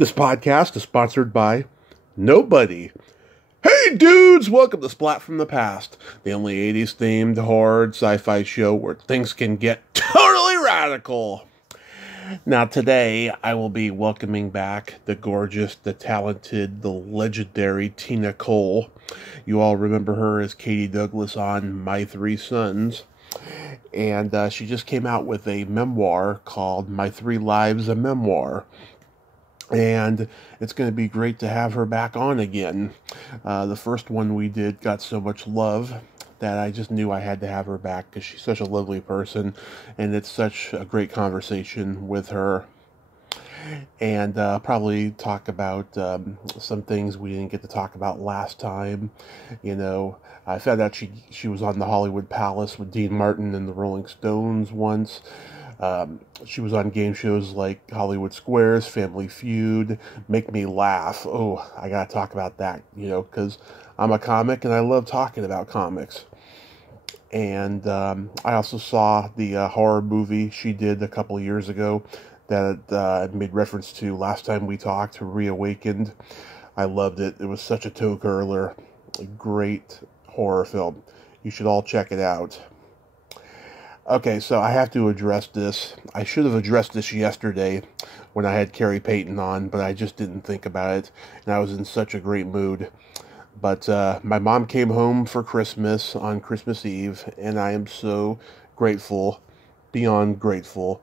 This podcast is sponsored by nobody. Hey dudes, welcome to Splat from the Past, the only 80s themed horror sci-fi show where things can get totally radical. Now today, I will be welcoming back the gorgeous, the talented, the legendary Tina Cole. You all remember her as Katie Douglas on My Three Sons. And she just came out with a memoir called My Three Lives, a Memoir. And it's going to be great to have her back on again. The first one we did got so much love that I just knew I had to have her back because she's such a lovely person, and it's such a great conversation with her. And probably talk about some things we didn't get to talk about last time. You know, I found out she was on the Hollywood Palace with Dean Martin and the Rolling Stones once. She was on game shows like Hollywood Squares, Family Feud, Make Me Laugh. Oh, I gotta talk about that, you know, because I'm a comic and I love talking about comics. And I also saw the horror movie she did a couple of years ago that made reference to last time we talked, Reawakened. I loved it. It was such a toe curler. A great horror film. You should all check it out. Okay, so I have to address this. I should have addressed this yesterday when I had Carrie Payton on, but I just didn't think about it, and I was in such a great mood. But my mom came home for Christmas on Christmas Eve, and I am so grateful, beyond grateful,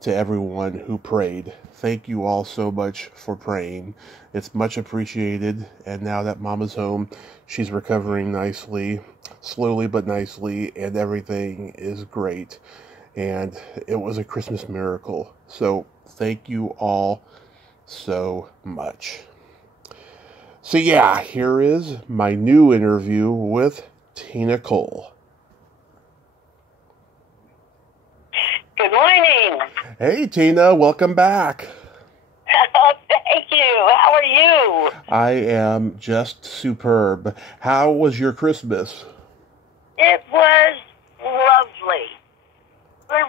to everyone who prayed. Thank you all so much for praying. It's much appreciated, and now that Mama's home, she's recovering nicely, slowly but nicely, and everything is great. And it was a Christmas miracle. So thank you all so much. So yeah, here is my new interview with Tina Cole. Good morning. Hey Tina, welcome back. Oh, thank you. How are you? I am just superb. How was your Christmas? It was lovely.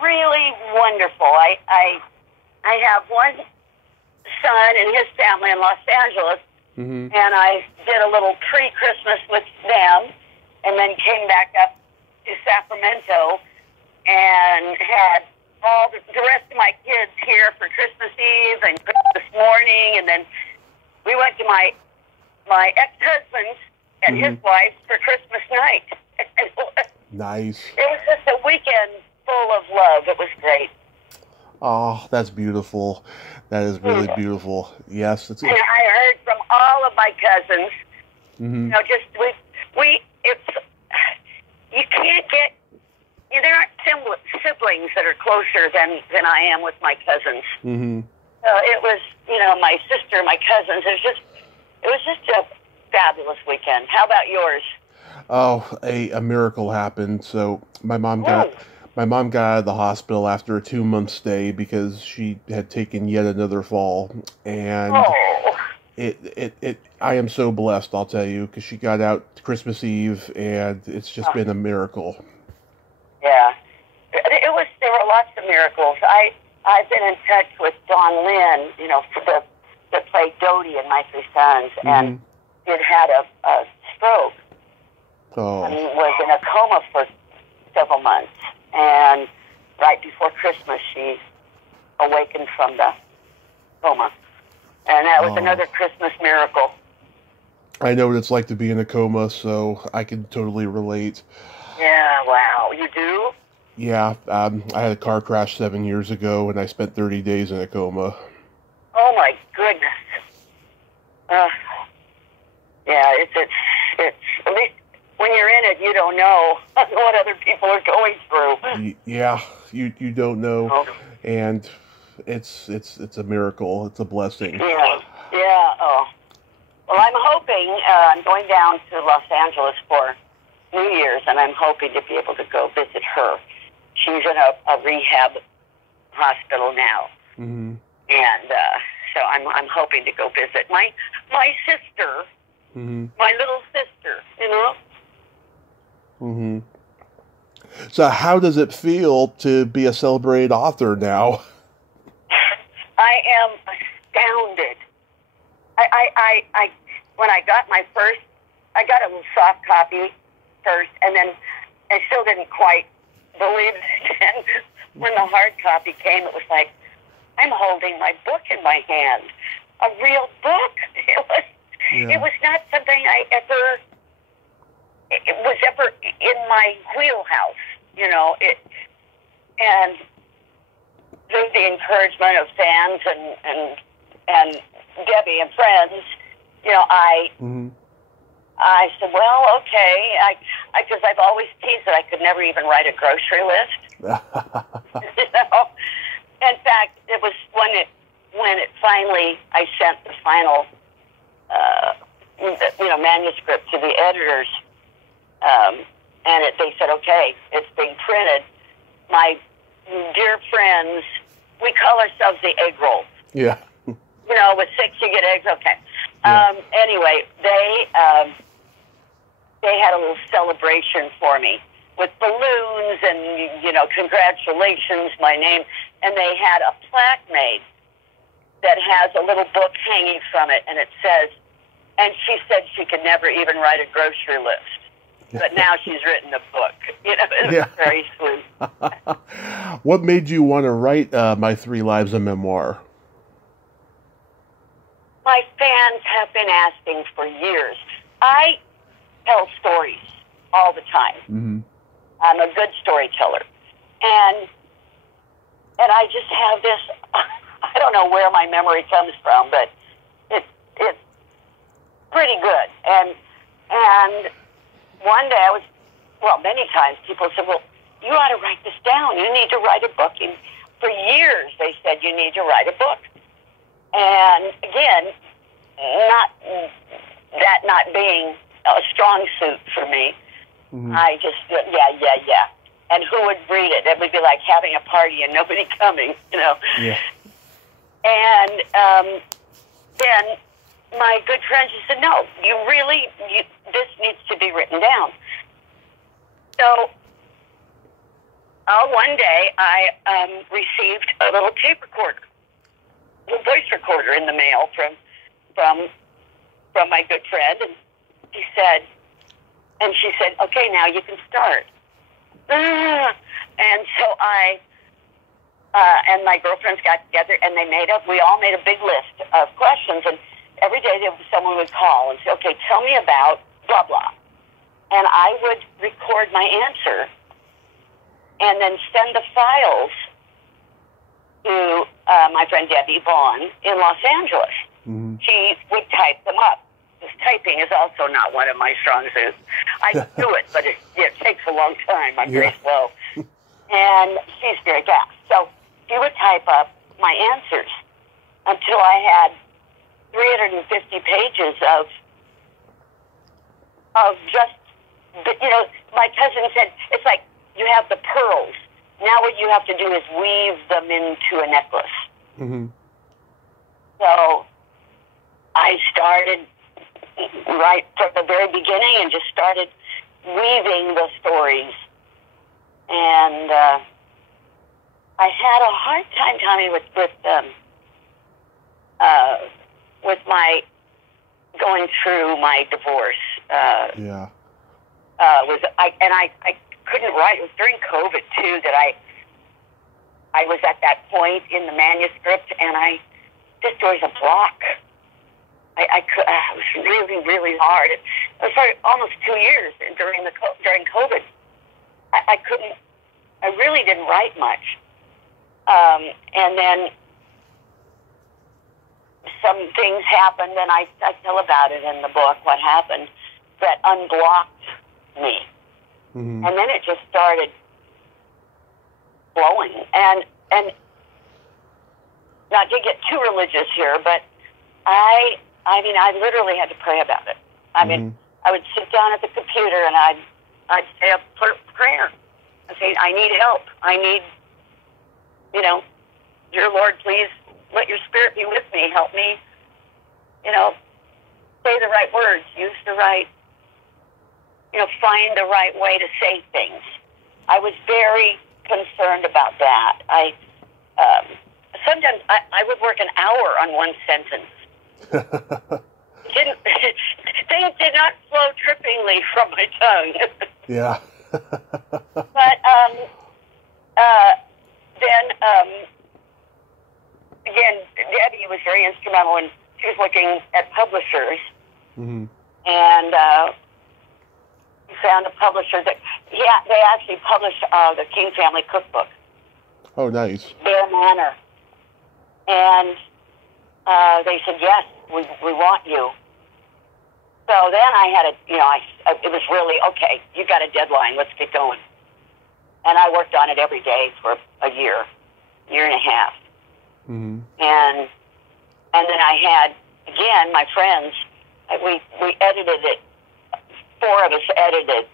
Really wonderful. I have one son and his family in Los Angeles, and I did a little pre-Christmas with them, and then came back up to Sacramento and had all the rest of my kids here for Christmas Eve and Christmas morning, and then we went to my ex-husband's and his wife for Christmas night. Nice. It was just a weekend full of love. It was great. Oh, that's beautiful. That is really beautiful. Yes, it's. And I heard from all of my cousins. You know, just it's you can't get. There aren't siblings that are closer than I am with my cousins. It was, you know, my sister, my cousins. It was just a fabulous weekend. How about yours? Oh, a miracle happened. So my mom got out of the hospital after a 2-month stay because she had taken yet another fall, and I am so blessed, I'll tell you, because she got out Christmas Eve, and it's just been a miracle. Yeah, there were lots of miracles. I've been in touch with Dawn Lynn, you know, that played Dodie in My Three Sons, and it had a stroke. Oh. And was in a coma for several months, and right before Christmas, she awakened from the coma, and that was another Christmas miracle. I know what it's like to be in a coma, so I can totally relate. Yeah, wow. You do? Yeah, I had a car crash 7 years ago, and I spent 30 days in a coma. Oh, my goodness. Yeah, it's at least when you're in it, you don't know what other people are going through. Yeah, you don't know, and it's a miracle. It's a blessing. Yeah. Oh, well, I'm hoping I'm going down to Los Angeles for New Year's, and I'm hoping to be able to go visit her. She's in a rehab hospital now, and so I'm hoping to go visit my sister, my little sister. You know. So, how does it feel to be a celebrated author now? I am astounded when I got my first, I got a little soft copy first, and then I still didn't quite believe it. And when the hard copy came, it was like, I'm holding my book in my hand, a real book. It was not something it was ever in my wheelhouse, and through the encouragement of fans and Debbie and friends, I said, well, okay, because I've always teased that I could never even write a grocery list. In fact, it was when it finally, I sent the final, manuscript to the editors, and they said, okay, it's being printed. My dear friends, we call ourselves the egg roll. Yeah. With 6 you get eggs. Okay. Yeah. Anyway, they had a little celebration for me with balloons and congratulations, my name, and they had a plaque made that has a little book hanging from it, and it says, and she said she could never even write a grocery list, but now she's written a book. It was very sweet. What made you want to write My 3 Lives, a memoir? My fans have been asking for years. I tell stories all the time. Mm-hmm. I'm a good storyteller. And I just have this, I don't know where my memory comes from, but it's pretty good. And one day many times people said, well, you ought to write this down. You need to write a book. And for years they said, you need to write a book. And again, not being a strong suit for me, I just, yeah. And who would read it? It would be like having a party and nobody coming, Yeah. And then my good friend just said, no, this needs to be written down. So one day I received a little tape recorder, a little voice recorder in the mail from my good friend, and she said, okay, now you can start. And so I and my girlfriends got together, and we all made a big list of questions, and every day someone would call and say, okay, tell me about blah, blah. And I would record my answer and then send the files to my friend Debbie Vaughn in Los Angeles. Mm-hmm. She would type them up. Because typing is also not one of my strong suits. I do it, but it takes a long time. I'm very slow. And she's very fast. So she would type up my answers until I had 350 pages of just, my cousin said, it's like you have the pearls. Now what you have to do is weave them into a necklace. Mm-hmm. So I started right from the very beginning and just started weaving the stories. And I had a hard time, Tommy, with my going through my divorce. I couldn't write. It was during COVID too that I was at that point in the manuscript, and just there was a block. It was really, really hard. It was for almost 2 years during COVID. I really didn't write much. And then some things happened, and I tell about it in the book, what happened, that unblocked me. Mm-hmm. And then it just started flowing. And not to get too religious here, but I literally had to pray about it. I mean, I would sit down at the computer and I'd say a prayer. I'd say, I need help. I need, dear Lord, please let your spirit be with me. Help me, say the right words, use the right, find the right way to say things. I was very concerned about that. Sometimes I would work an hour on one sentence. didn't. Things did not flow trippingly from my tongue. Yeah. But then again, Debbie was very instrumental in. She was looking at publishers, Mm-hmm. and found a publisher that they actually published the King Family Cookbook. Oh, nice. Bear Manor, and they said yes, we want you. So then I had it was really okay. You got a deadline. Let's get going. And I worked on it every day for a year and a half. Mm-hmm. And then I had, again, my friends, we edited it, 4 of us edited,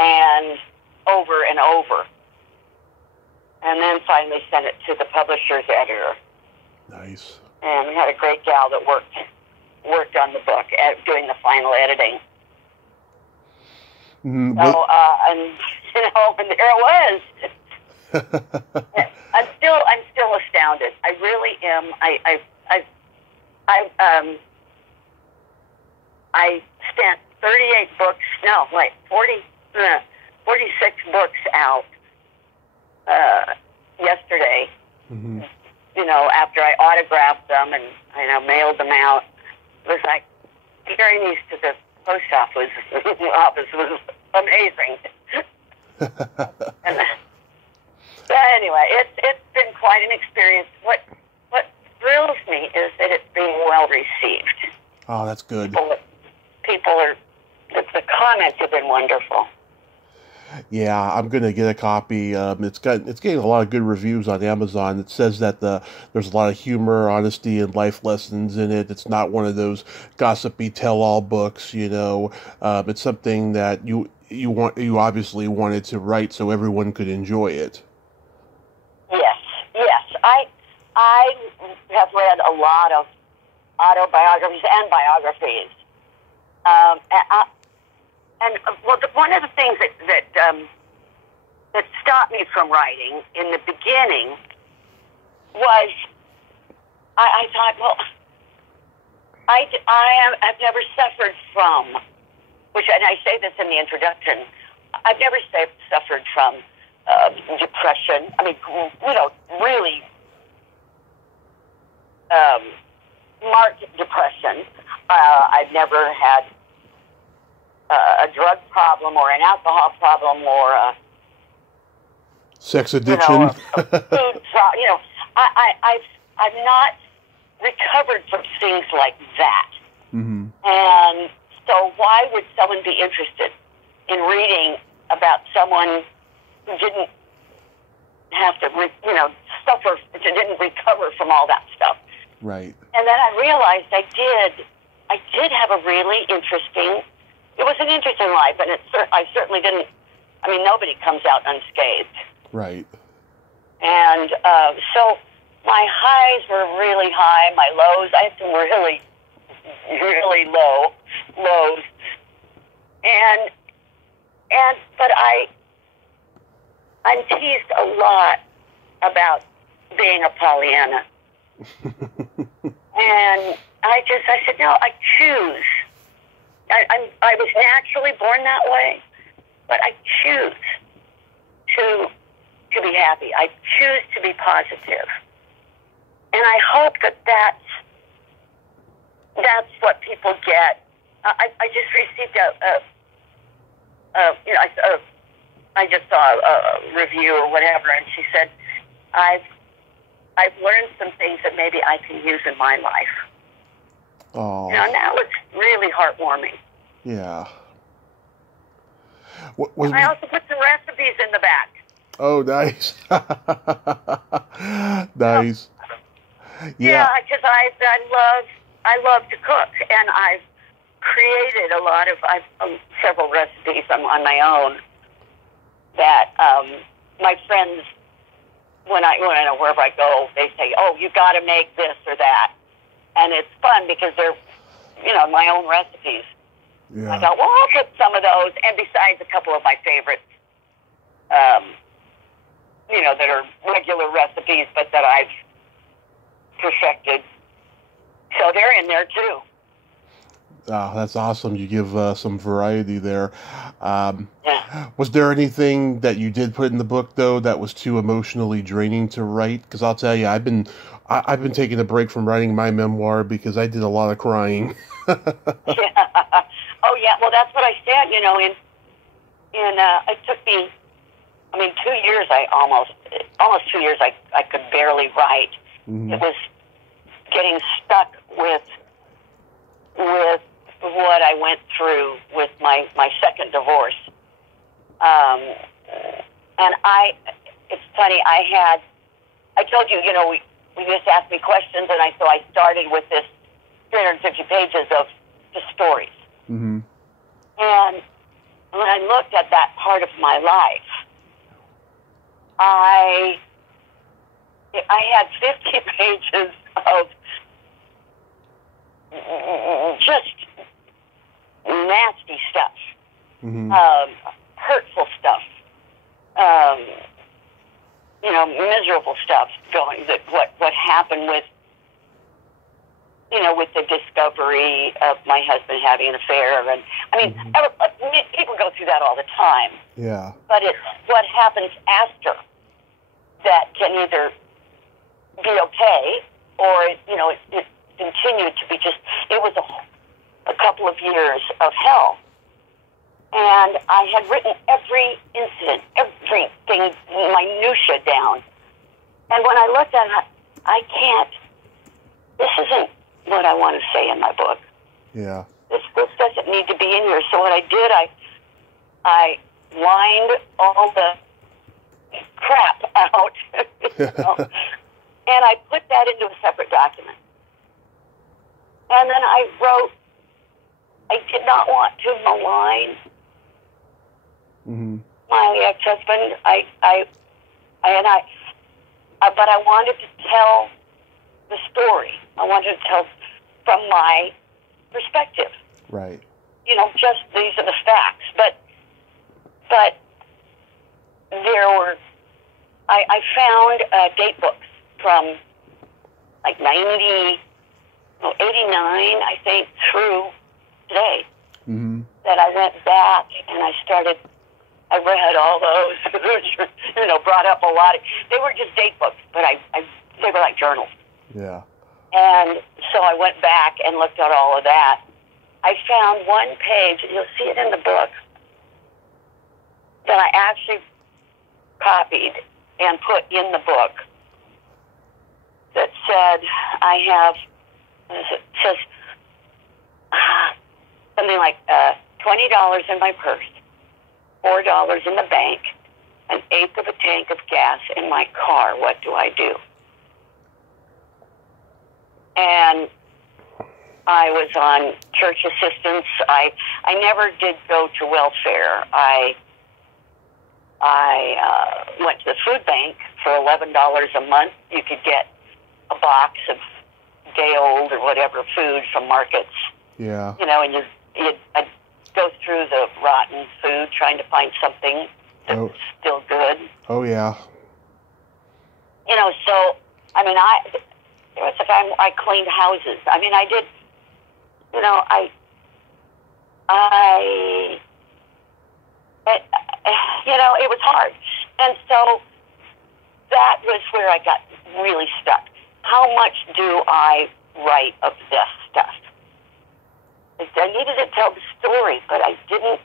and over and over. And then finally sent it to the publisher's editor. Nice. And we had a great gal that worked on the book, doing the final editing. Mm-hmm. So, and there it was. I'm still astounded. I really am. I spent 46 books out yesterday. Mm-hmm. After I autographed them and mailed them out. It was like carrying these to the post office was amazing. But anyway, it's been quite an experience. What thrills me is that it's being well received. Oh, that's good. The comments have been wonderful. Yeah, I'm gonna get a copy. It's getting a lot of good reviews on Amazon. It says that there's a lot of humor, honesty, and life lessons in it. It's not one of those gossipy tell-all books. It's something that you obviously wanted to write so everyone could enjoy it. Yes. I have read a lot of autobiographies and biographies. One of the things that stopped me from writing in the beginning was I thought, well, I've never suffered from, and I say this in the introduction, I've never suffered from depression. I mean, really marked depression. I've never had a drug problem or an alcohol problem or a sex addiction. A food problem. I've not recovered from things like that. Mm-hmm. And so why would someone be interested in reading about someone who didn't have to, suffer, didn't recover from all that stuff? Right. And then I realized I did have a really interesting. It was an interesting life, and I certainly didn't. I mean, nobody comes out unscathed. Right. And so my highs were really high. My lows, I had some really, really lows. But I'm teased a lot about being a Pollyanna. And I said, no, I choose. I was naturally born that way, but I choose to be happy. I choose to be positive. And I hope that's what people get. I just received I just saw a review or whatever, and she said, I've learned some things that maybe I can use in my life. Oh. And that was really heartwarming. Yeah. I also put some recipes in the back. Oh, nice. Nice. Yeah, because I love to cook, and I've created several recipes on my own that my friends, wherever I go, they say, "Oh, you got to make this or that," and it's fun because they're, my own recipes. Yeah. I thought, well, I'll put some of those, and besides a couple of my favorites, that are regular recipes, but that I've perfected. So they're in there too. Ah, that's awesome. You give some variety there. Yeah. Was there anything that you did put in the book though that was too emotionally draining to write? Because I'll tell you, I've been taking a break from writing my memoir because I did a lot of crying. Yeah. Oh yeah. Well, that's what I said. It took me. I mean, 2 years. Almost 2 years. I could barely write. Hmm. It was getting stuck with what I went through with my second divorce. And it's funny. I told you, we just asked me questions, and so I started with this 350 pages of just stories. Hmm. And when I looked at that part of my life, I had 50 pages of just nasty stuff, Hmm. hurtful stuff, miserable stuff what happened with the discovery of my husband having an affair. And I mean, people go through that all the time. Yeah. But it's what happens after that can either be okay or, it continued to be it was a couple of years of hell. And I had written every incident, everything, minutia down. And when I looked at it, this isn't what I want to say in my book. Yeah. This doesn't need to be in here. So what I did, I lined all the crap out, and I put that into a separate document. And then I wrote, I did not want to malign my ex-husband. But I wanted to tell the story. I wanted to tell from my perspective. Right. Just these are the facts. But there were, I found date books from like 89, I think, through today. Hmm. That I went back and I read all those, brought up a lot. They were just date books, but they were like journals. Yeah. And so I went back and looked at all of that. I found one page, and you'll see it in the book, that I actually copied and put in the book that said, it says something like $20 in my purse, $4 in the bank, an eighth of a tank of gas in my car. What do I do? And I was on church assistance. I never did go to welfare. I went to the food bank for $11 a month. You could get a box of day-old or whatever food from markets. Yeah. And I'd go through the rotten food trying to find something that's still good. Oh, yeah. So, I mean, there was a time I cleaned houses. I mean, I did, it was hard. And so that was where I got really stuck. How much do I write of this stuff? I needed to tell the story, but I didn't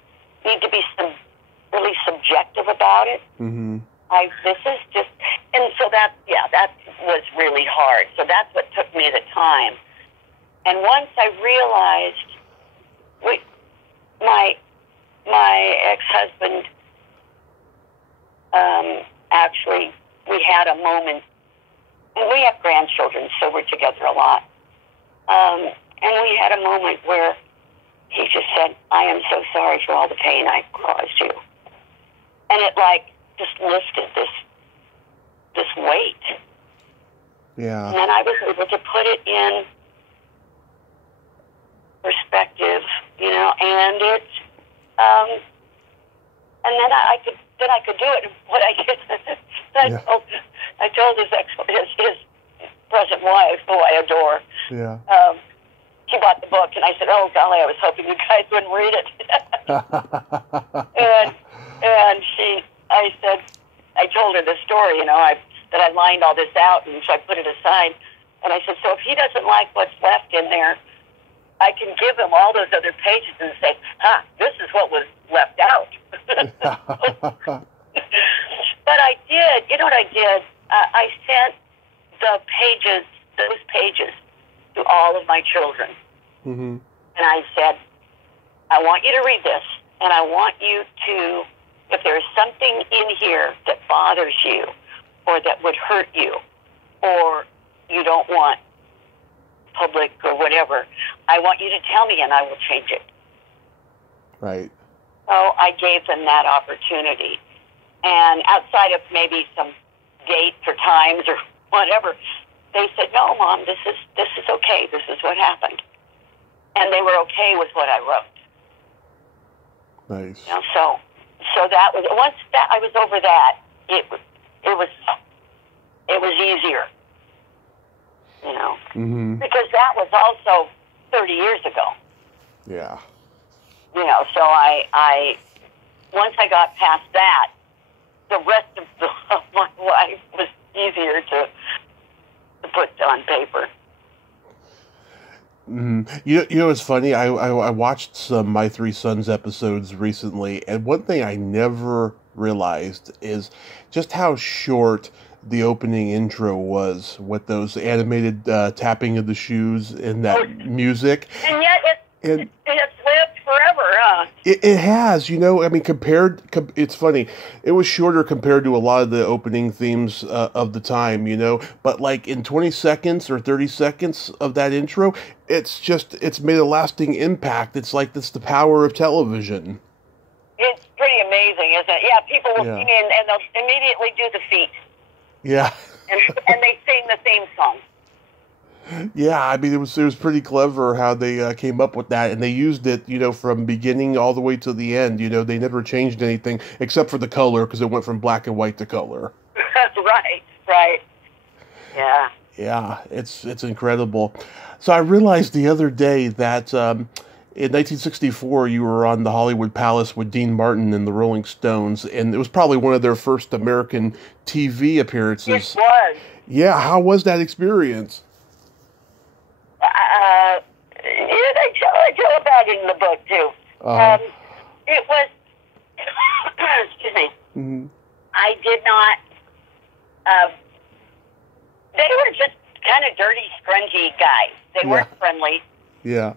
need to be really subjective about it. Mm-hmm. And so that was really hard. So that's what took me the time. And once I realized, my ex-husband, actually, we had a moment, and we have grandchildren, so we're together a lot. And we had a moment where he just said, I am so sorry for all the pain I caused you. And it just lifted this weight. Yeah. And then I was able to put it in perspective, and it, and then I could do it. What I did, I told his present wife, who I adore. Yeah. She bought bought the book, and I said, "Oh golly, I was hoping you guys wouldn't read it." and I told her the story, that I lined all this out, and so I put it aside. And I said, so if he doesn't like what's left in there, I can give him all those other pages and say, this is what was left out. But I did, you know what I did? I sent those pages, to all of my children. Mm-hmm. And I said, I want you to read this, and I want you to, if there's something in here that bothers you, or that would hurt you, or you don't want public or whatever, I want you to tell me and I will change it. Right. So I gave them that opportunity. And outside of maybe some dates or times or whatever, they said, no, Mom, this is okay. This is what happened. And they were okay with what I wrote. Nice. So that was, once that I was over that, it was easier. Mm-hmm. Because that was also 30 years ago. Yeah. So I once I got past that, the rest of my life was easier to put on paper. Mm-hmm. You know, it's funny. I watched some My Three Sons episodes recently, and one thing I never realized is just how short the opening intro was with those animated tapping of the shoes and that music. And yet it's lived forever, huh? It has, it's funny. It was shorter compared to a lot of the opening themes of the time, but like in 20 seconds or 30 seconds of that intro, it's made a lasting impact. It's like that's the power of television. It's pretty amazing, isn't it? Yeah, people will come in and they'll immediately do the feet. Yeah. and they sing the theme song. Yeah, it was pretty clever how they came up with that, and they used it, from beginning all the way to the end. They never changed anything except for the color, because it went from black and white to color. Right. Yeah. Yeah, it's incredible. So I realized the other day that in 1964 you were on the Hollywood Palace with Dean Martin and the Rolling Stones, and it was probably one of their first American TV appearances. It was. Yeah, how was that experience? I tell about it in the book, too. It was, excuse me, mm-hmm. I did not, they were just kind of dirty, scrungy guys. They weren't friendly. Yeah.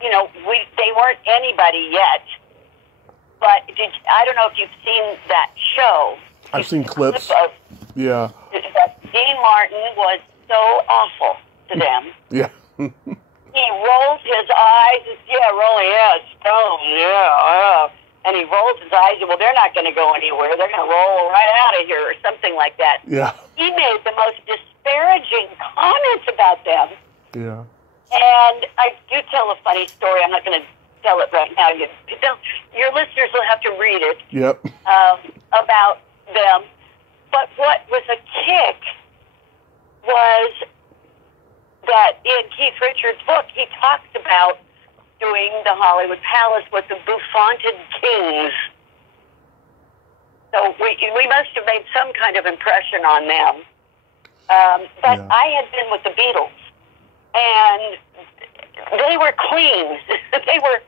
They weren't anybody yet. But I don't know if you've seen that show. I've seen clips. Yeah. Dean Martin was so awful to them. Yeah. He rolled his eyes. Stone, and he rolls his eyes. Well, they're not going to go anywhere. They're going to roll right out of here or something like that. Yeah. He made the most disparaging comments about them. Yeah. And I do tell a funny story. I'm not going to tell it right now. Your listeners will have to read it. Yep. About them. But what was a kick was that in Keith Richards' book, he talks about doing the Hollywood Palace with the bouffanted kings. So we must have made some kind of impression on them. But I had been with the Beatles, and they were clean. They were,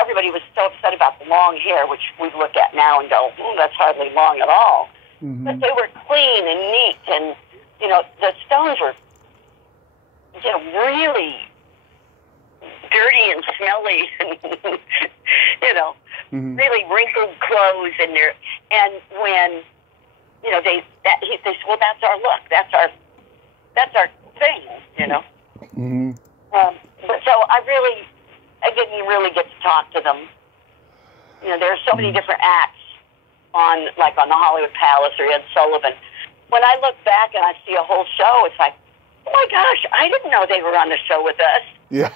everybody was so upset about the long hair, which we look at now and go, that's hardly long at all. Mm-hmm. But they were clean and neat, and, the Stones were, really dirty and smelly, and, mm-hmm. really wrinkled clothes, and when, they said, well, that's our look, that's our thing, Mm-hmm. But so I didn't really get to talk to them. There are so many different acts on the Hollywood Palace or Ed Sullivan. When I look back and I see a whole show, it's like, oh my gosh, I didn't know they were on the show with us. Yeah.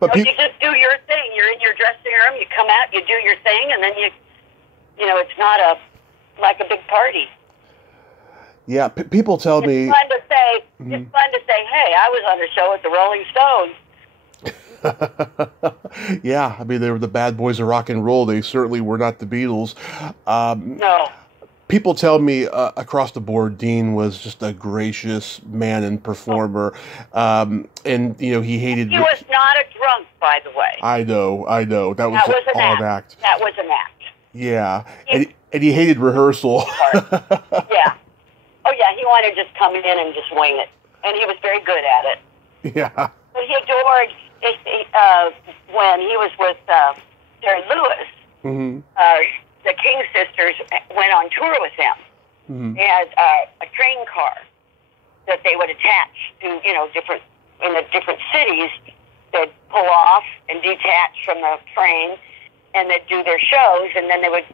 But you just do your thing. You're in your dressing room, you come out, you do your thing, and then it's not like a big party. Yeah, people tell It's me. fun to say. It's fun to say, "Hey, I was on a show with the Rolling Stones." Yeah, I mean, they were the bad boys of rock and roll. They certainly were not the Beatles. No. People tell me across the board, Dean was just a gracious man and performer, and he hated. He was not a drunk, by the way. I know. That was an all act. an act. That was an act. Yeah, and he hated rehearsal. Yeah. Oh yeah, he wanted to just come in and just wing it, and he was very good at it. Yeah. But he adored when he was with Jerry Lewis. Mm-hmm. The King sisters went on tour with him. Mm-hmm. They had a train car that they would attach to, in the different cities. They'd pull off and detach from the train, and they'd do their shows, and then they would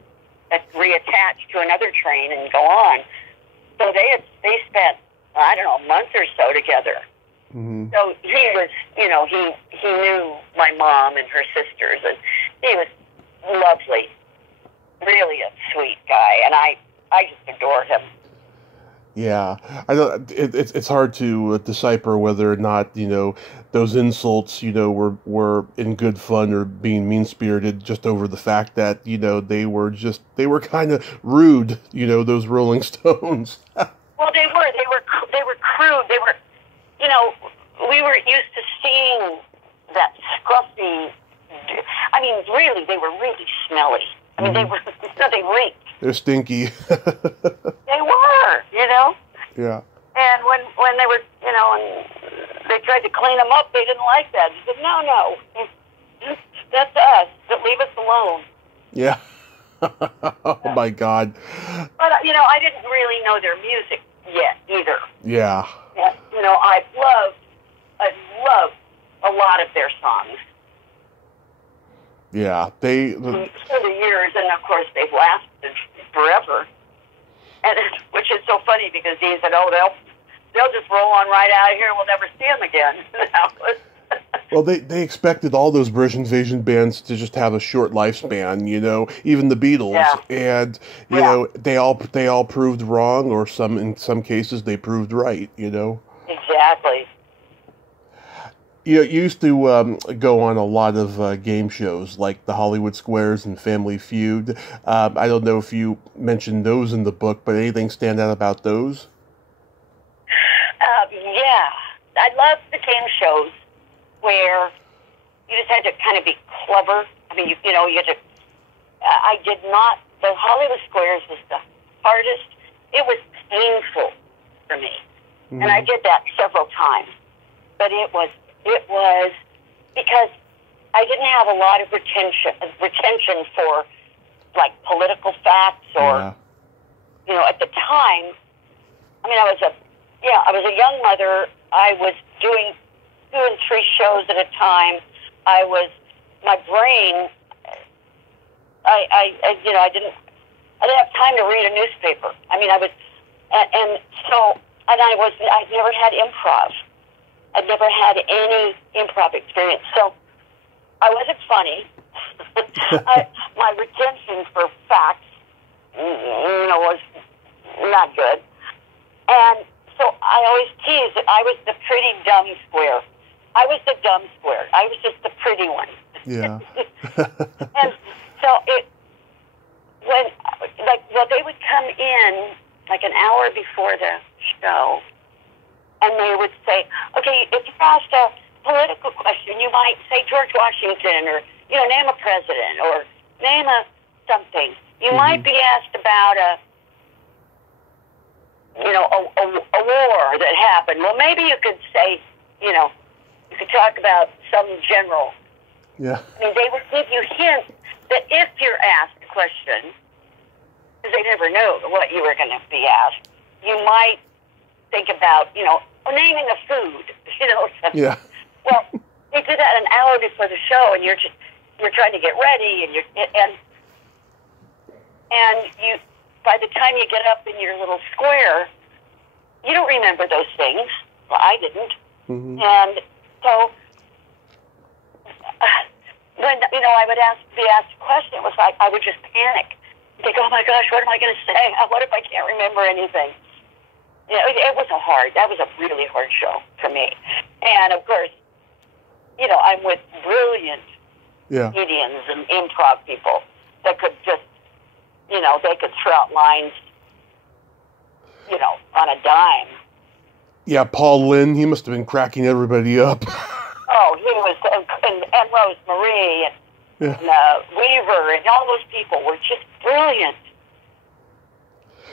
reattach to another train and go on. So they spent, I don't know, a month or so together. Mm-hmm. So he was, he knew my mom and her sisters, and he was lovely, really a sweet guy, and I just adore him. Yeah, I know it's hard to decipher whether or not those insults were in good fun or being mean spirited just over the fact that they were kind of rude, those Rolling Stones. Well, they were crude. They were, we were used to seeing that scruffy. I mean, really, they were really smelly. I mean, they reeked. They're stinky. They were, Yeah. And when they were, and they tried to clean them up, they didn't like that. He said, no, that's us. But leave us alone. Yeah. Oh, my God. But, I didn't really know their music yet, either. Yeah. I loved a lot of their songs. Yeah, through the years, and of course they've lasted forever. And which is so funny because he said, "Oh, they'll just roll on right out of here, and we'll never see them again." Well, they expected all those British invasion bands to just have a short lifespan, even the Beatles, and they all proved wrong, or in some cases they proved right, Exactly. You used to go on a lot of game shows like the Hollywood Squares and Family Feud. I don't know if you mentioned those in the book, but anything stand out about those? Yeah. I love the game shows where you just had to kind of be clever. I mean, you had to... I did not... The Hollywood Squares was the hardest. It was painful for me. Mm-hmm. And I did that several times. But it was because I didn't have a lot of retention for like political facts or at the time. I mean, I was a young mother. I was doing 2 and 3 shows at a time. My brain. I didn't have time to read a newspaper. I mean, I never had improv. I'd never had any improv experience, so I wasn't funny. My retention for facts, was not good. And so I always teased that I was the pretty dumb square. I was the dumb square. I was just the pretty one. Yeah. And so they would come in like an hour before the show, and they would say, okay, if you're asked a political question, you might say George Washington, or, name a president, or name something. You might be asked about a war that happened. Well, maybe you could say, you could talk about some general. Yeah. I mean, they would give you hints that if you're asked a question, because they never know what you were going to be asked, you might think about, naming a food, something. Yeah. Well, they do that an hour before the show, and you're trying to get ready, and you, by the time you get up in your little square, you don't remember those things. Well, I didn't. Mm-hmm. And so when I would be asked a question, it was like I would just panic. Think, oh my gosh, what am I going to say? What if I can't remember anything? It was that was a really hard show for me. And of course, I'm with brilliant comedians and improv people that could just, they could throw out lines, on a dime. Yeah, Paul Lynde, he must have been cracking everybody up. Oh, he was, and Rose Marie and Weaver and all those people were just brilliant.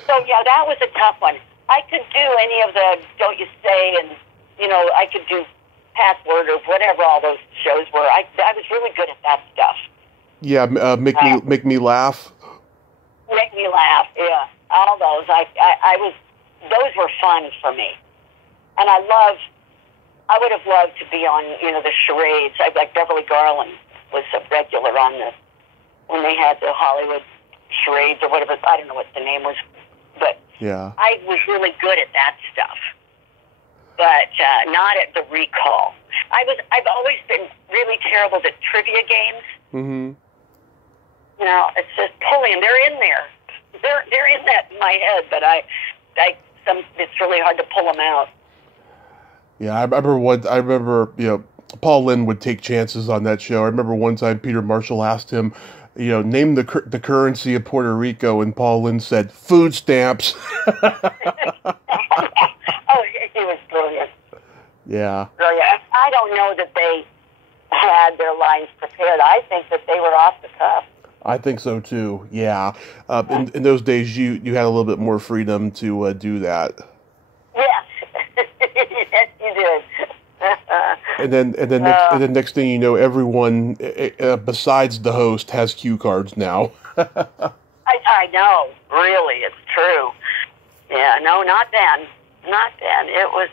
So, yeah, that was a tough one. I could do any of the Don't You Say, and, I could do Password or whatever all those shows were. I was really good at that stuff. Yeah, make me laugh. Make me laugh, yeah. All those. Those were fun for me. And I would have loved to be on, the charades. Like Beverly Garland was a regular on when they had the Hollywood charades or whatever. I don't know what the name was, but yeah, I was really good at that stuff, but not at the recall. I've always been really terrible at trivia games. Mm-hmm. It's just pulling. They're in there. They're in that in my head, but it's really hard to pull them out. Yeah, I remember, Paul Lynde would take chances on that show. I remember one time Peter Marshall asked him, name the currency of Puerto Rico, and Paul Lynde said, food stamps. Oh, he was brilliant. Yeah. Brilliant. I don't know that they had their lines prepared. I think that they were off the cuff. I think so too. Yeah. In those days, you had a little bit more freedom to do that. Yes, yes, you did. And then next thing you know, everyone besides the host has cue cards now. I know. Really, it's true. Yeah. No, not then. Not then. It was.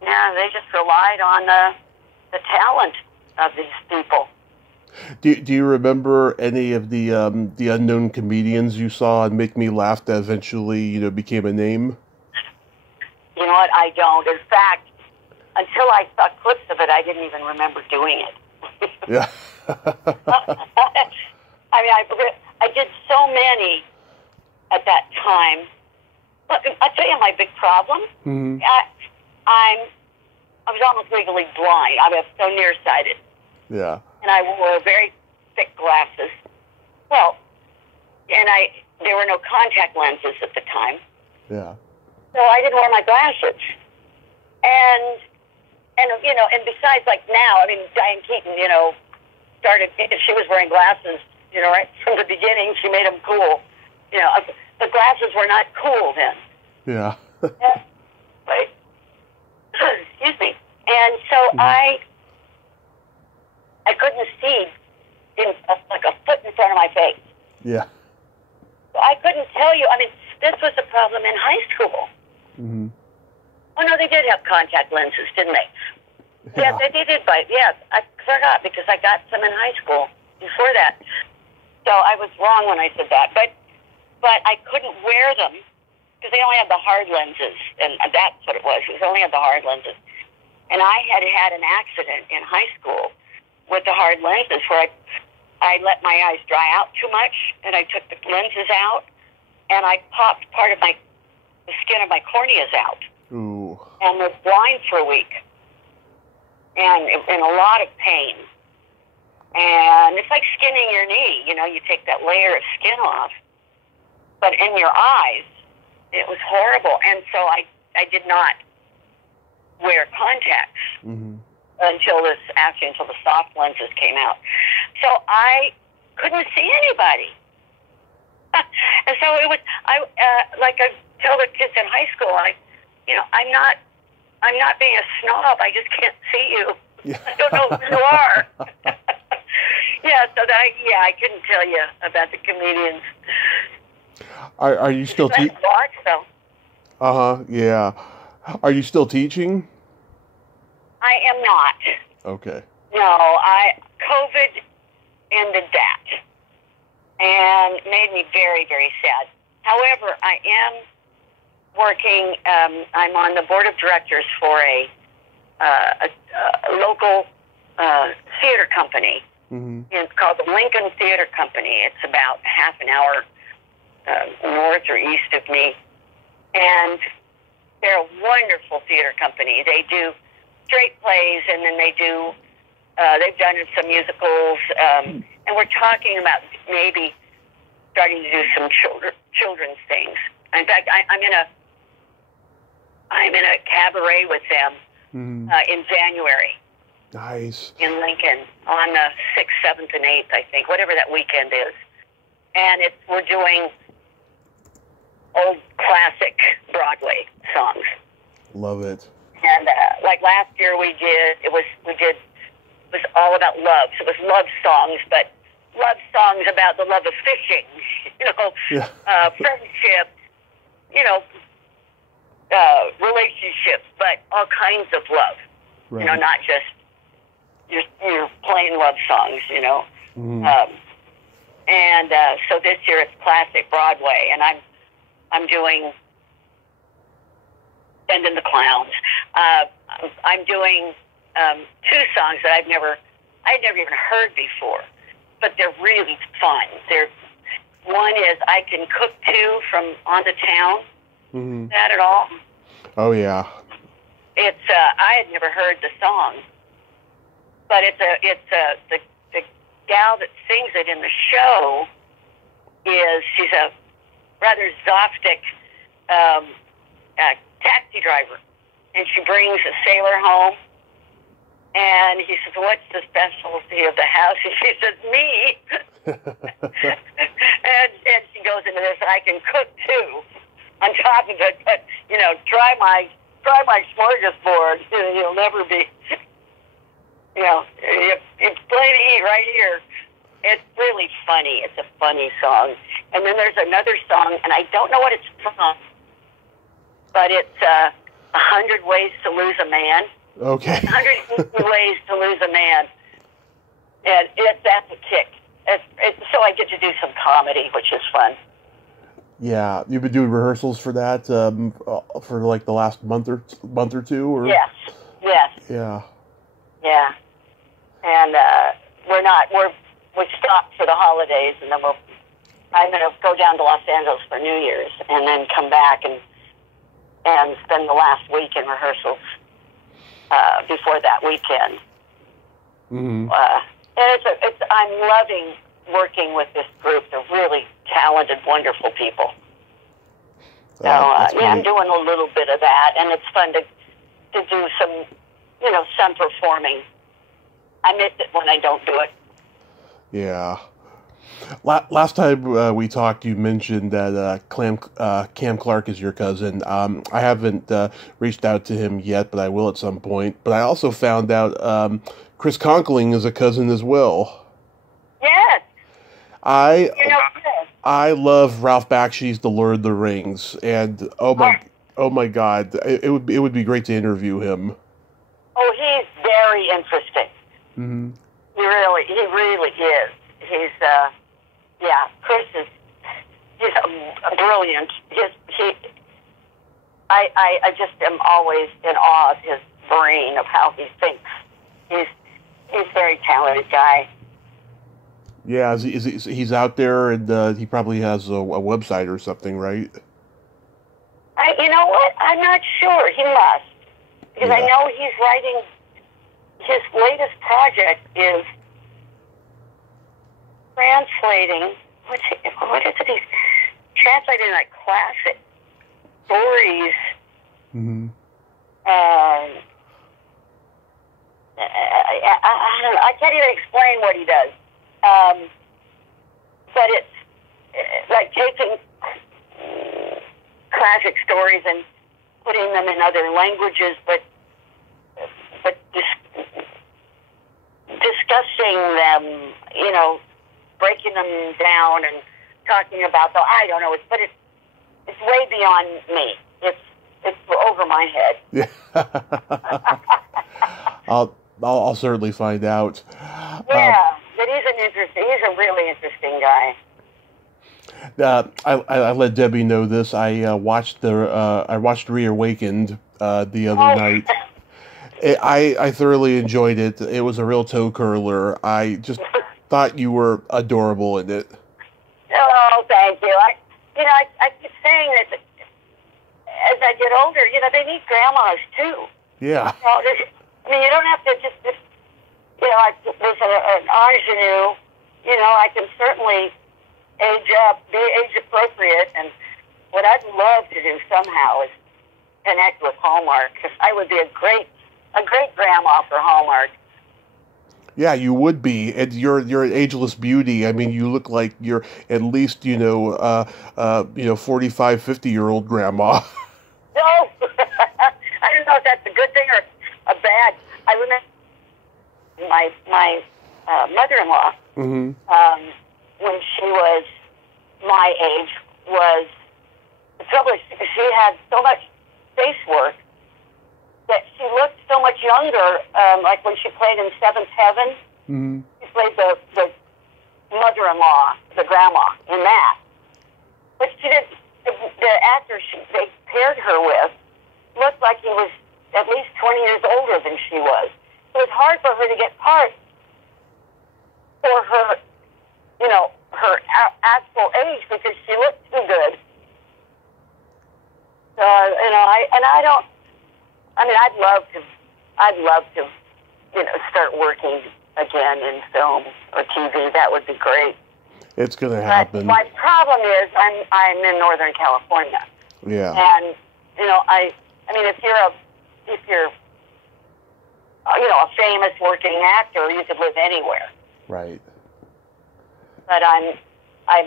They just relied on the talent of these people. Do you remember any of the unknown comedians you saw and Make Me Laugh that eventually became a name? You know what? I don't. In fact, until I saw clips of it, I didn't even remember doing it. Yeah. I mean, I did so many at that time. Look, I'll tell you my big problem. Mm-hmm. I was almost legally blind. I was so nearsighted. Yeah. And I wore very thick glasses. Well, and there were no contact lenses at the time. Yeah. So I didn't wear my glasses. And besides, like now, I mean, Diane Keaton, started, she was wearing glasses, right from the beginning. She made them cool. The glasses were not cool then. Yeah. Right? Excuse me. And so I couldn't see like a foot in front of my face. Yeah. I couldn't tell you. I mean, this was a problem in high school. Mm-hmm. Oh, no, they did have contact lenses, didn't they? Yeah, they did. Yeah, I forgot because I got some in high school before that. So I was wrong when I said that. But I couldn't wear them because they only had the hard lenses, and that's what it was. It was only had the hard lenses. And I had an accident in high school with the hard lenses where I let my eyes dry out too much, and I took the lenses out, and I popped part of the skin of my corneas out. Ooh. And was blind for a week, and in a lot of pain. And it's like skinning your knee. You take that layer of skin off, but in your eyes, it was horrible. And so I did not wear contacts. Mm-hmm. until the soft lenses came out. So I couldn't see anybody. And so it was, like I tell the kids in high school, I'm not being a snob. I just can't see you. Yeah. I don't know who you are. Yeah, so I couldn't tell you about the comedians. Are you still teaching? Yeah. Are you still teaching? I am not. Okay. No, COVID ended that and made me very, very sad. However, I am working, I'm on the board of directors for a local theater company. Mm-hmm. It's called the Lincoln Theater Company. It's about half an hour north or east of me. And They're a wonderful theater company. They do straight plays, and then they do. They've done some musicals, and we're talking about maybe starting to do some children's things. In fact, I'm in a cabaret with them in January. Nice. In Lincoln on the 6th, 7th, and 8th, I think, whatever that weekend is. And we're doing old classic Broadway songs. Love it. And like last year we did all about love. So it was love songs, but love songs about the love of fishing, friendship, relationships, but all kinds of love. Right. Not just your plain love songs, so this year it's classic Broadway, and I'm doing Sending the Clowns. I'm doing 2 songs that I'd never even heard before, but they're really fun. One is I Can Cook Too from On the Town. Mm-hmm. That at all? Oh yeah. It's I had never heard the song, but the gal that sings it in the show she's a rather Zoftic taxi driver, and she brings a sailor home, and he says, "What's the specialty of the house?" And she says, "Me." and she goes into this, "I can cook too," on top of it, but try my smorgasbord. You'll never be. It's plenty to eat right here. It's really funny. It's a funny song. And then there's another song, and I don't know what it's from, but it's 100 Ways to Lose a Man. Okay. 150 Ways to Lose a Man. And that's a kick. So I get to do some comedy, which is fun. Yeah, you've been doing rehearsals for that for like the last month or two, or yes. Yeah. Yeah, and we stopped for the holidays, and then I'm going to go down to Los Angeles for New Year's, and then come back and spend the last week in rehearsals before that weekend. Mm-hmm. And I'm loving working with this group. They're really talented, wonderful people. So I'm doing a little bit of that, and it's fun to do some performing. I miss it when I don't do it. Yeah. Last time we talked, you mentioned that Cam Clark is your cousin. I haven't reached out to him yet, but I will at some point. But I also found out Chris Conkling is a cousin as well. Yes. I love Ralph Bakshi's The Lord of the Rings, and oh my God, it would be great to interview him. Oh, he's very interesting. Mm-hmm. He really is. He's Chris he's a brilliant. I just am always in awe of his brain, of how he thinks. He's a very talented guy. Yeah, he's out there, and he probably has a website or something, right? You know what? I'm not sure. He must. Because I know he's writing, his latest project is translating, what is it? He's translating like classic stories. Mm-hmm. I don't know. I can't even explain what he does. But it's like taking classic stories and putting them in other languages, but discussing them, breaking them down and talking about them. I don't know. It's way beyond me. It's over my head. Yeah. I'll certainly find out. Yeah, but he's a really interesting guy. I let Debbie know this. I watched Reawakened the other night. I thoroughly enjoyed it. It was a real toe curler. I just thought you were adorable in it. Oh, thank you. I keep saying that as I get older, they need grandmas too. Yeah. You don't have to just I was an ingenue. I can certainly age up, be age appropriate, and what I'd love to do somehow is connect with Hallmark, because I would be a great grandma for Hallmark. Yeah, you would be. And you're an ageless beauty. I mean, you look like you're at least 45, 50-year-old grandma. No, I don't know if that's a good thing or a bad. I remember my mother-in-law, Mm-hmm. when she was my age, was the trouble is she had so much face work that she looked so much younger. Like when she played in Seventh Heaven, Mm-hmm. she played the mother-in-law, the grandma, in that. But she did. The actor they paired her with looked like he was at least 20 years older than she was. It was hard for her to get parts for her, her actual age, because she looked too good. So, I'd love to, start working again in film or TV. That would be great. It's going to happen. But my problem is I'm in Northern California. Yeah. And, if you're a famous working actor, you could live anywhere. Right. But I'm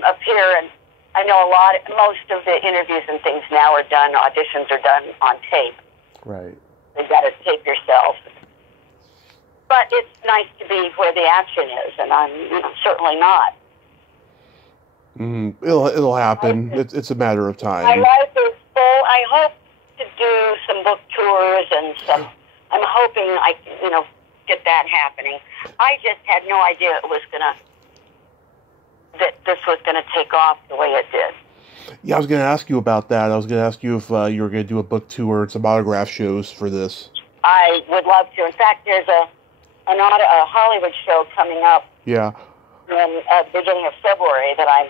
up here, and I know most of the interviews and things now are done, auditions are done on tape. Right. You've got to tape yourself. But it's nice to be where the action is, and I'm certainly not. It'll happen. It's a matter of time. My life is full. I hope to do some book tours and some. I'm hoping I can, get that happening. I just had no idea that this was gonna take off the way it did. Yeah, I was going to ask you about that. I was going to ask you if you were going to do a book tour and some autograph shows for this. I would love to. In fact, there's a Hollywood show coming up. Yeah. In beginning of February that I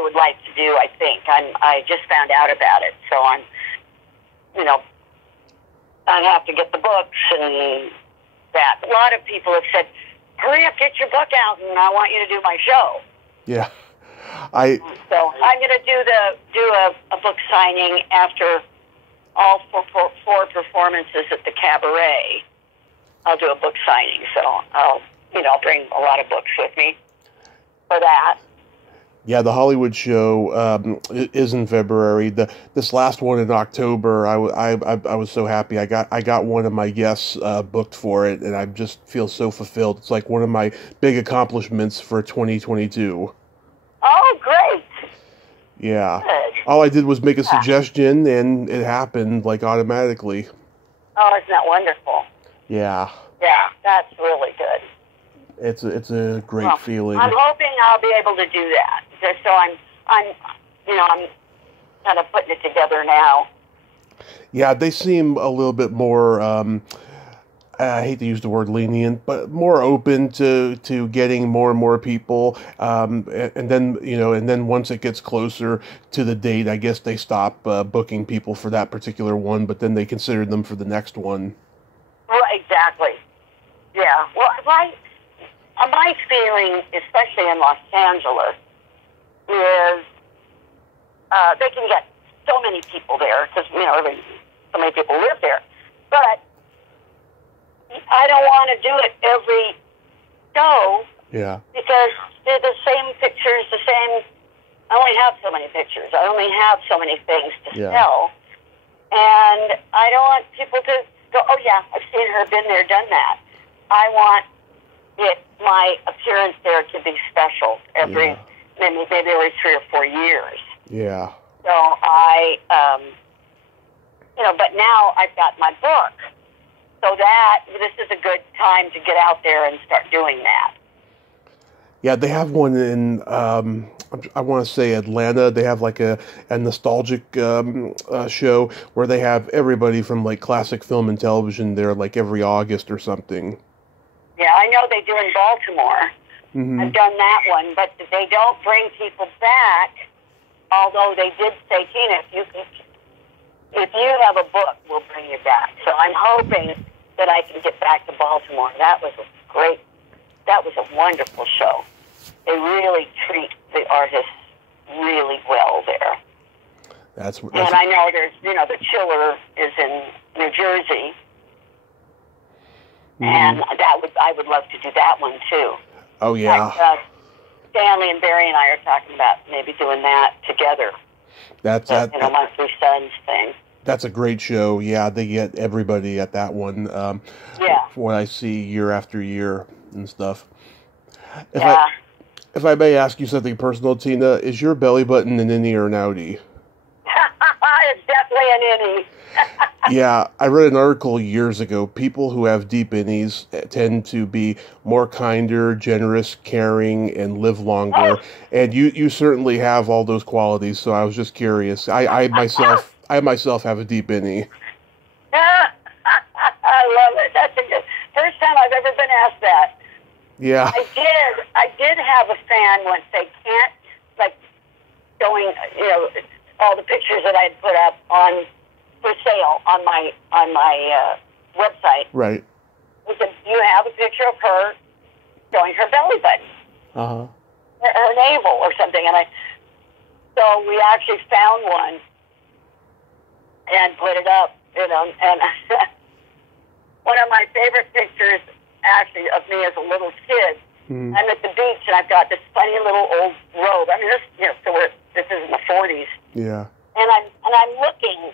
would like to do. I think I just found out about it, so I have to get the books and that. A lot of people have said, "Hurry up, get your book out, and I want you to do my show." Yeah. So I'm going to do a book signing after all four performances at the Cabaret. I'll do a book signing, so I'll bring a lot of books with me for that. Yeah, the Hollywood show is in February. This last one in October, I was so happy. I got one of my guests booked for it, and I just feel so fulfilled. It's like one of my big accomplishments for 2022. Oh, great! Yeah. Good. All I did was make a suggestion, and it happened like automatically. Oh, isn't that wonderful? Yeah. Yeah, that's really good. It's a great feeling. I'm hoping I'll be able to do that. So I'm kind of putting it together now. Yeah, they seem a little bit more. I hate to use the word lenient, but more open to getting more and more people. And then once it gets closer to the date, I guess they stop booking people for that particular one, but then they consider them for the next one. Well, exactly. Yeah. Well, my feeling, especially in Los Angeles, is they can get so many people there because so many people live there. But I don't want to do it every show. Yeah. Because they're the same pictures, I only have so many pictures. I only have so many things to sell. And I don't want people to go, "Oh yeah, I've seen her, been there, done that." I want my appearance there to be special maybe every 3 or 4 years. Yeah. So but now I've got my book. So this is a good time to get out there and start doing that. Yeah, they have one in, I want to say Atlanta. They have like a nostalgic show where they have everybody from like classic film and television there like every August or something. Yeah, I know they do in Baltimore. Mm-hmm. I've done that one, but they don't bring people back although they did say, Tina, if you have a book, we'll bring you back. So I'm hoping that I can get back to Baltimore. That was a wonderful show. They really treat the artists really well there. That's and I know there's, the Chiller is in New Jersey, and I would love to do that one too. Oh yeah. Stanley and Barry and I are talking about maybe doing that together. That's my three sons thing. That's a great show. Yeah, they get everybody at that one. From what I see year after year and stuff. If I may ask you something personal, Tina, is your belly button an innie or an outie? It's definitely an innie. Yeah, I read an article years ago. People who have deep innies tend to be more kinder, generous, caring, and live longer. Oh. And you certainly have all those qualities. So I was just curious. I myself have a deep innie. I love it. That's the first time I've ever been asked that. Yeah. I did have a fan once say, can't, showing, all the pictures that I had put up for sale on my website. Right. He said, you have a picture of her showing her belly button. Uh-huh. Her navel or something. So we actually found one and put it up, and one of my favorite pictures actually of me as a little kid. I'm at the beach and I've got this funny little old robe. I mean, this is in the 40s. Yeah. And I'm looking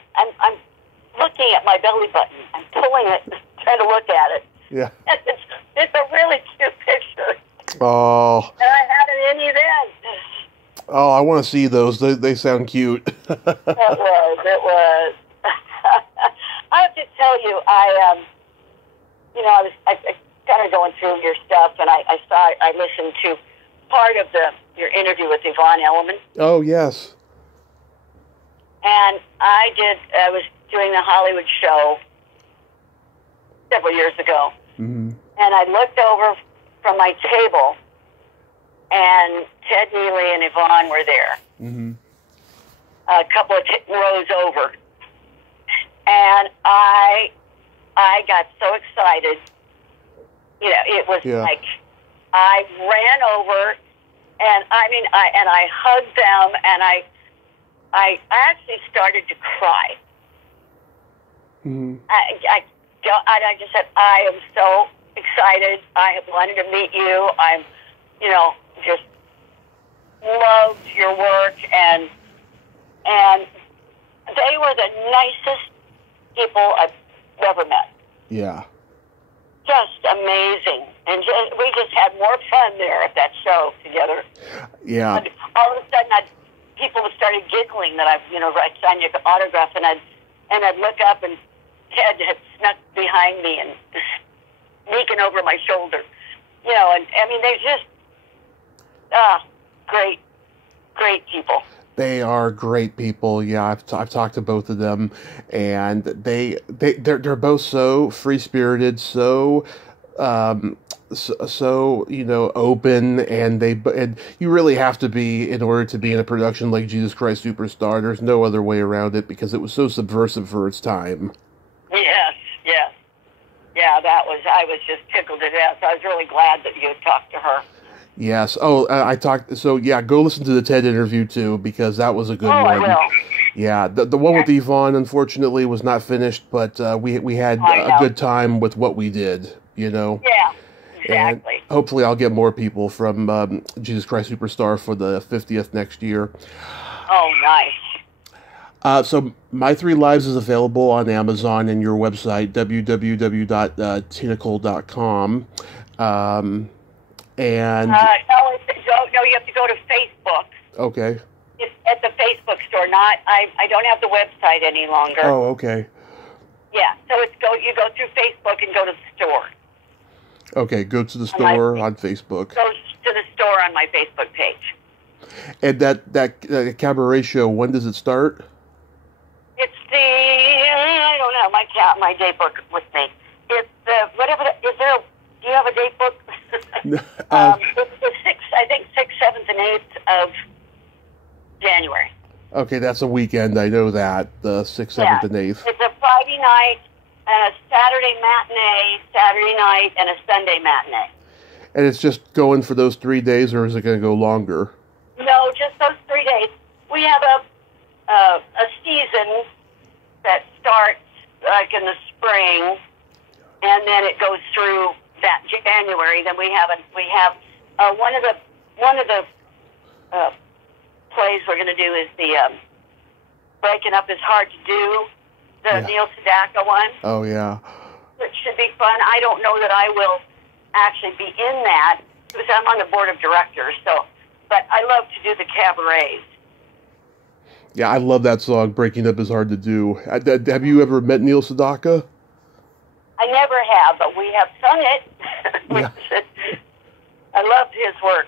at my belly button. I'm pulling it, trying to look at it. Yeah. It's a really cute picture. Oh. And I had an innie then. Oh, I want to see those. They sound cute. It was. I have to tell you, I was kind of going through your stuff, and I listened to part of your interview with Yvonne Elliman. Oh, yes. And I was doing the Hollywood show several years ago, and I looked over from my table, and Ted Neely and Yvonne were there, a couple of rows over, and I got so excited. It was like I ran over, and I hugged them, and I actually started to cry. I just said, I am so excited. I have wanted to meet you. I'm, just loved your work, and they were the nicest people I've ever met. Yeah. Just amazing. And we just had more fun there at that show together. Yeah. And all of a sudden, people started giggling that I'd signed your autograph, and I'd look up, and Ted had snuck behind me and sneaking over my shoulder. And I mean, they're just great people. They are great people. Yeah, I've talked to both of them, and they're both so free-spirited, so open, and you really have to be in order to be in a production like Jesus Christ Superstar. There's no other way around it because it was so subversive for its time. Yes. Yeah, I was just tickled to death. I was really glad that you had talked to her. Yes. Oh, I talked. So yeah, go listen to the TED interview too, because that was a good one. I will. Yeah, the one with Yvonne unfortunately was not finished, but we had a good time with what we did. Yeah, exactly. And hopefully, I'll get more people from Jesus Christ Superstar for the 50th next year. Oh, nice. So My Three Lives is available on Amazon and your website www.tinacole.com. And no, you have to go to Facebook. Okay. It's at the Facebook store. I don't have the website any longer. Oh, okay. Yeah, so you go through Facebook and go to the store. Okay, go to the store on Facebook. Go to the store on my Facebook page. And that cabaret show, when does it start? It's I don't know, my date book with me. It's whatever. Do you have a date book? It's the 6th, 7th, and 8th of January. Okay, that's a weekend. I know that. The 6th, 7th, and 8th. It's a Friday night and a Saturday matinee, Saturday night, and a Sunday matinee. And it's just going for those 3 days, or is it going to go longer? No, just those 3 days. We have a season that starts like in the spring, and then it goes through that January. Then we have one of the plays we're going to do is the Breaking Up is Hard to Do, the Neil Sedaka one. Oh, yeah. Which should be fun. I don't know that I will actually be in that because I'm on the board of directors. So, but I love to do the cabarets. Yeah, I love that song, Breaking Up is Hard to Do. Have you ever met Neil Sedaka? I never have, but we have sung it. Yeah. I loved his work.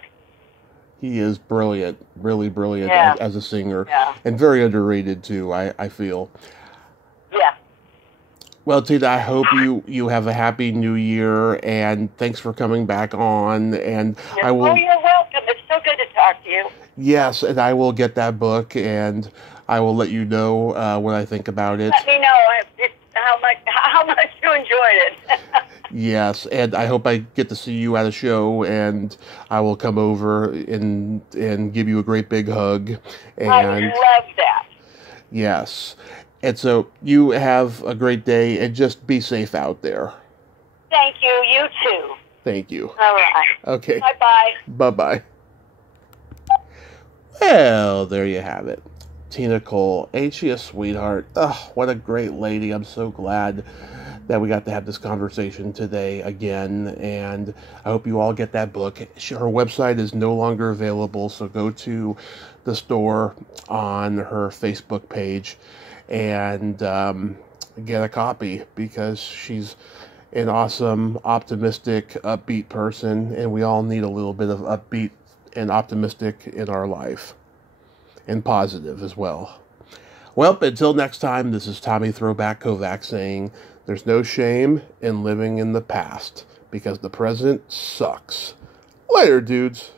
He is brilliant, really brilliant as a singer, and very underrated too, I feel. Yeah. Well, Tina, I hope you have a happy new year, and thanks for coming back on. And I will. Oh, you're welcome. It's so good to talk to you. Yes, and I will get that book, and I will let you know what I think about it. Let me know how much you enjoyed it. Yes, and I hope I get to see you at a show, and I will come over and give you a great big hug. And I would love that. Yes. And so you have a great day, and just be safe out there. Thank you. You too. Thank you. All right. Okay. Bye-bye. Bye-bye. Well, there you have it. Tina Cole. Ain't she a sweetheart? Oh, what a great lady. I'm so glad that we got to have this conversation today again, and I hope you all get that book. Her website is no longer available, so go to the store on her Facebook page and get a copy, because she's an awesome, optimistic, upbeat person, and we all need a little bit of upbeat and optimistic in our life, and positive as well. Well, until next time, this is Tommy Throwback Kovac saying, there's no shame in living in the past, because the present sucks. Later, dudes.